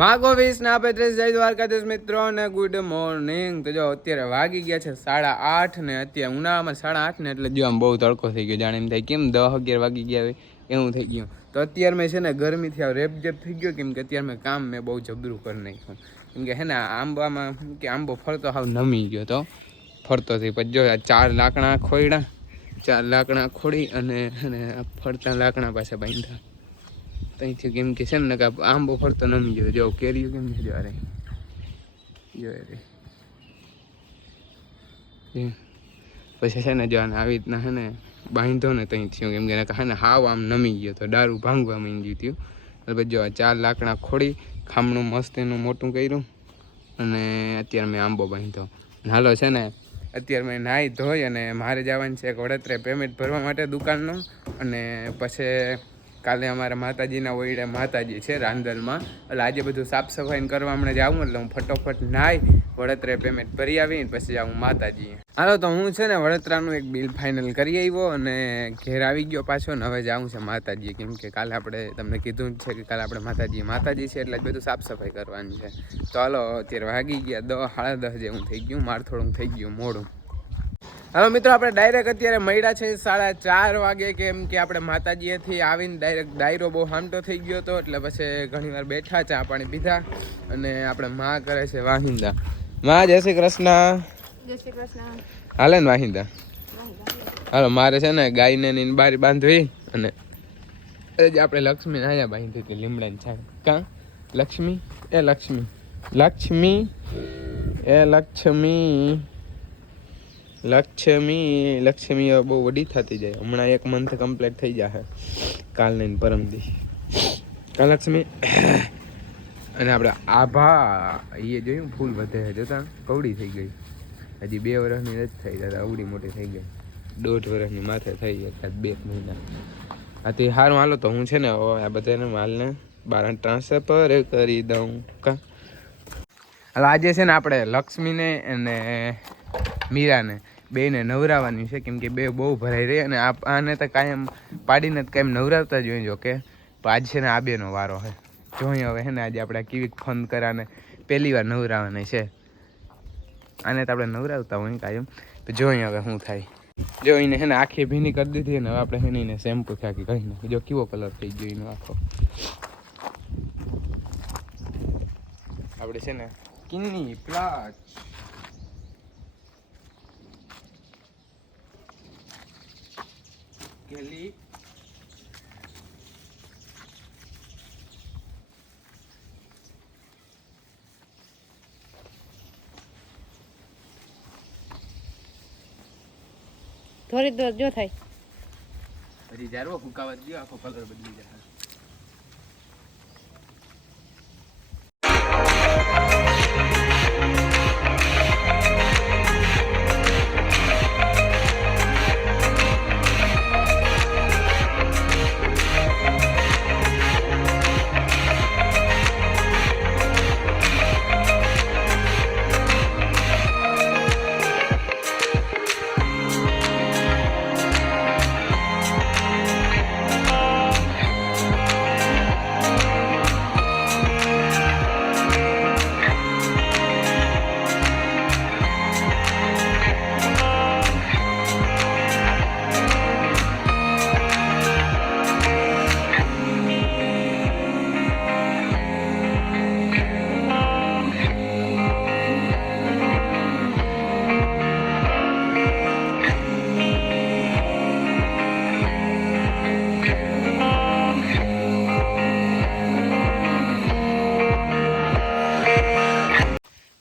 માગો વીસ ના પેત્રીસ જય દ્વારકાધીશ મિત્રો ને ગુડ મોર્નિંગ. તો જો અત્યારે વાગી ગયા છે 8:30 ને અત્યારે ઉનાળામાં 8:30 ને એટલે જો આમ બહુ તડકો થઈ ગયો, જાણે એમ થાય કેમ 10-11 વાગી ગયા હોય એવું થઈ ગયું. તો અત્યારે મેં છે ને ગરમીથી આ રેપજેપ થઈ ગયો, કેમ કે અત્યારે મેં કામ બહુ જબરું કરી નાખ્યું. કેમ કે હે ને આંબામાં કે આંબો ફરતો હાવ નમી ગયો તો ફરતો થઈ. પછી જો 4 લાકડા ખોયડા, 4 લાકડા ખોડી અને ફરતા લાકડા પાછા બાંધ્યા ત્યાંથી. કેમ કે છે ને આંબો ફરતો નમી ગયો. જો કેરીઓ કેમ છે જો રે પછી છે ને જો આને આવી રીતના છે ને બાંધો ને ત્યાંથી. કેમ કે હે ને હાવ આમ નમી ગયો તો દારૂ ભાંગવા માંડી ગયું. પછી જો 4 લાકડા ખોડી ખામણું મસ્ત એનું મોટું કર્યું અને અત્યારે મેં આંબો બાંધ્યો. હાલો છે ને અત્યારે મેં નાહી ધોઈ અને મારે જવાનું છે વડોદરે પેમેન્ટ ભરવા માટે દુકાનનું. અને પછી કાલે અમારા માતાજીના ઓયડે માતાજી છે રાંદલમાં, એટલે આજે બધું સાફ સફાઈ કરવા હમણાં જાઉં. એટલે હું ફટોફટ નાહી વડોદરે પેમેન્ટ ભરી આવીને પછી જાઉં માતાજીએ. હાલો તો હું છે ને વડોદરાનું એક બિલ ફાઇનલ કરી આવ્યો અને ઘેર આવી ગયો પાછો. ને હવે જાઉં છે માતાજીએ, કેમ કે કાલે આપણે તમને કીધું જ છે કે કાલે આપણે માતાજી છે એટલે જ બધું સાફ સફાઈ કરવાની છે. તો હાલો અત્યારે વાગી ગયા 10 10:30 જેવું થઈ ગયું, મારે થોડુંક થઈ ગયું મોડું. હવે મિત્રો આપણે ડાયરેક્ટ અત્યારે મળ્યા છે 4:30 વાગે, કેમ કે આપણે માતાજીએથી આવીને ડાયરેક્ટ ડાયરો બહુ હામટો થઈ ગયો હતો. એટલે પછી ઘણીવાર બેઠા, ચા પાણી પીધા અને આપણે માં કરે છે વાહિંદા. માં જય શ્રી કૃષ્ણ. જય શ્રી કૃષ્ણ. હાલે ને વાહિંદા? હાલો મારે છે ને ગાયને ની બારી બાંધવી અને આપણે લક્ષ્મી અહીંયા બાંધી હતી લીમડાની છાંય. કાં લક્ષ્મી એ લક્ષ્મી લક્ષ્મી એ લક્ષ્મી લક્ષ્મી લક્ષ્મી બહુ વડી થતી જાય. હમણાં 1 મંથ કમ્પ્લીટ થઈ જશે કાલ ને પરમદી. કાલ લક્ષ્મી અને આપણે આભા એ જોયું ફૂલ વધે છે જોતા, કવડી થઈ ગઈ. હજી 2 વર્ષની નથી થઈ જતા, અવડી મોટી થઈ ગઈ. 1.5 વર્ષની માથે થઈ જાય 2 મહિના. આથી સારું હાલો તો હું છે ને આ બધાને માલને બાર ટ્રાન્સફર કરી દઉં. કા હાલો આજે છે ને આપણે લક્ષ્મીને અને મીરાને બેને નવરાવાની છે, કેમ કે બે બહુ ભરાઈ રહી અને આને તો કાયમ પાડીને જ કાયમ નવરાવતા જોઈએ. જો કે આજ છે ને આ બેનો વારો છે. જોઈએ હવે છે ને આજે આપણે કેવી ફન કરાને પહેલી વાર નવરાવાની છે. આને તો આપણે નવરાવતા હોય કાયમ. તો જોઈએ હવે શું થાય. જો એને છે ને આખી ભીની કરી દીધી ને હવે આપણે એને શેમ્પુ થાકી કરી નાખી. જો કેવો કલર થઈ ગયો એનો આખો. આપણે છે ને કિન્ની પ્લાચ ગેલી થોડી દૂર જો થાય હજી જારવો ફૂકાવા દો, આખો કલર બદલી જાય.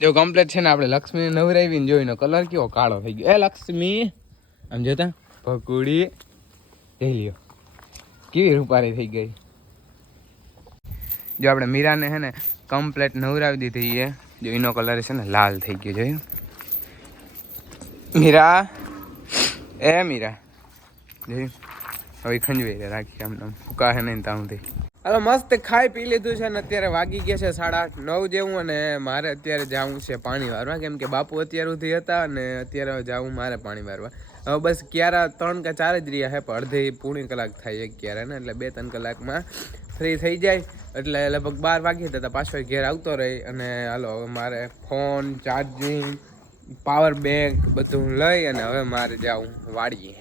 જો કમ્પ્લીટ છે ને આપણે લક્ષ્મીને નવરાવીને જોઈને કલર કેવો કાળો થઈ ગયો. એ લક્ષ્મી આમ જોતા ભકુડી જઈ લ્યો કેવી રૂપારી થઈ ગઈ. જો આપણે મીરાને છે ને કમ્પ્લીટ નવરાવી દીધી એ જો એનો કલર છે ને લાલ થઈ ગયો. જોયું મીરા એ મીરા જોયું હવે ખંજવાઈ રાખી આમ ફૂકા છે નહીં તામથી. હાલો મસ્ત ખાઈ પી લીધું છે ને અત્યારે વાગી ગયા છે 8:30 જેવું અને મારે અત્યારે જવું છે પાણી વારવા, કેમ કે બાપુ અત્યાર સુધી હતા અને અત્યારે જવું મારે પાણી વારવા. હવે બસ ક્યારે 3 કે 4 જ રહ્યા છે, પણ અડધી પોણી કલાક થાય એક ક્યારે ને, એટલે 2-3 કલાકમાં ફ્રી થઈ જાય એટલે લગભગ 12 વાગી તો પાછો ઘેર આવતો રહી. અને હાલો હવે મારે ફોન ચાર્જિંગ પાવર બેંક બધું લઈ અને હવે મારે જાઉં વાડીએ.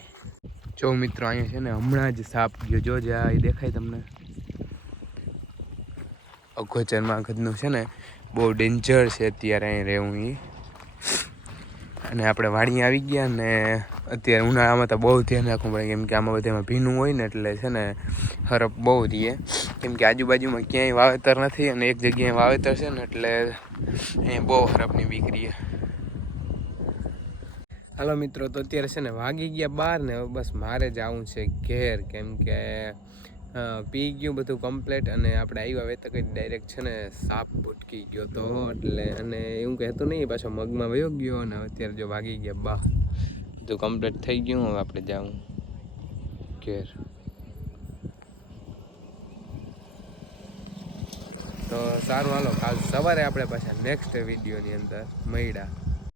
જો મિત્રો અહીંયા છે ને હમણાં જ સાપ ગયો, જો જ્યાં એ દેખાય તમને અગોચરમાં ગદનું છે ને બહુ ડેન્જર છે અત્યારે અહીં રહેવું એ. અને આપણે વાડી આવી ગયા ને અત્યારે ઉનાળામાં તો બહુ ધ્યાન રાખવું પડે કેમ કે આમાં બધામાં ભીનું હોય ને એટલે છે ને હરફ બહુ રહીએ કેમ કે આજુબાજુમાં ક્યાંય વાવેતર નથી અને એક જગ્યાએ વાવેતર છે ને એટલે અહીંયા બહુ હરફની બીક રહીએ. હાલો મિત્રો તો અત્યારે છે ને વાગી ગયા 12 ને હવે બસ મારે જ આવું છે ઘેર કેમ કે પી ગયું બધું કમ્પ્લેટ. અને આપણે આવ્યા વેત કંઈ ડાયરેક્ટ છે ને સાપ ભૂટકી ગયો તો એટલે અને એવું કહેતું નહીં પાછો મગમાં વયો ગયો. અને અત્યારે જો વાગી ગયા 12 બધું કમ્પ્લીટ થઈ ગયું. હવે આપણે જાઉં ઘેર. તો સારું હાલો કાલ સવારે આપણે પાછા નેક્સ્ટ વિડીયોની અંદર મળ્યા.